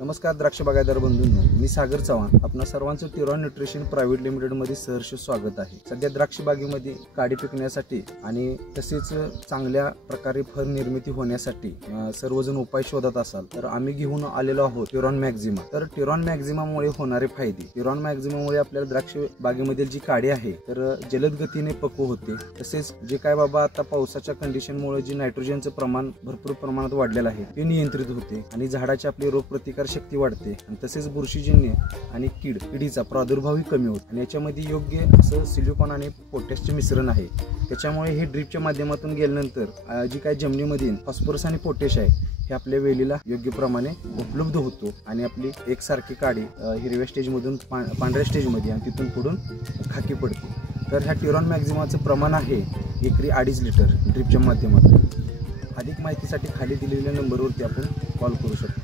नमस्कार द्राक्ष बागायतदार बंधूंनो, मी सागर चव्हाण. आपणा सर्वांचं टिरॉन न्यूट्रिशन प्रायव्हेट लिमिटेड मध्ये सहर्ष स्वागत आहे. सध्या द्राक्ष बागेमध्ये काडी पिकण्यासाठी आणि तसेच चांगल्या प्रकारे फळ निर्मिती होण्यासाठी सर्वजण उपाय शोधत असाल तर आम्ही घेऊन आलेलो आहोत टिरॉन मॅक्झिमा. तर टिरॉन मॅक्झिमामुळे होणारे फायदे. टिरॉन मॅक्झिमामुळे आपल्याला द्राक्ष बागेमधील जी काडी आहे तर जलद गतीने पक्व होते. तसेच जे काय बाबा आता पावसाच्या कंडिशनमुळे जे नायट्रोजनचं प्रमाण भरपूर प्रमाणात वाढलेलं आहे ते नियंत्रित होते आणि झाडाची आपली रोगप्रतिकार शक्ती वाढते आणि तसेच बुरशीजन्य आणि किडीचा प्रादुर्भावही कमी होतो. आणि याच्यामध्ये योग्य असं सिलिकॉन आणि पोटॅशचे मिश्रण आहे. त्याच्यामुळे हे ड्रिपच्या माध्यमातून गेल्यानंतर जी काही जमिनीमधील फॉस्फरस आणि पोटॅश आहे हे आपल्या वेलीला योग्य प्रमाणे उपलब्ध होतो आणि आपली एकसारखी काडी हिरव्या स्टेजमधून पांढऱ्या स्टेजमध्ये आणि तिथून पुढून खाकी पडते. तर ह्या टिरॉन मॅक्झिमाचं प्रमाण आहे एकरी 2.5 लिटर ड्रिपच्या माध्यमातून. अधिक माहितीसाठी खाली दिलेल्या नंबरवरती आपण कॉल करू शकतो.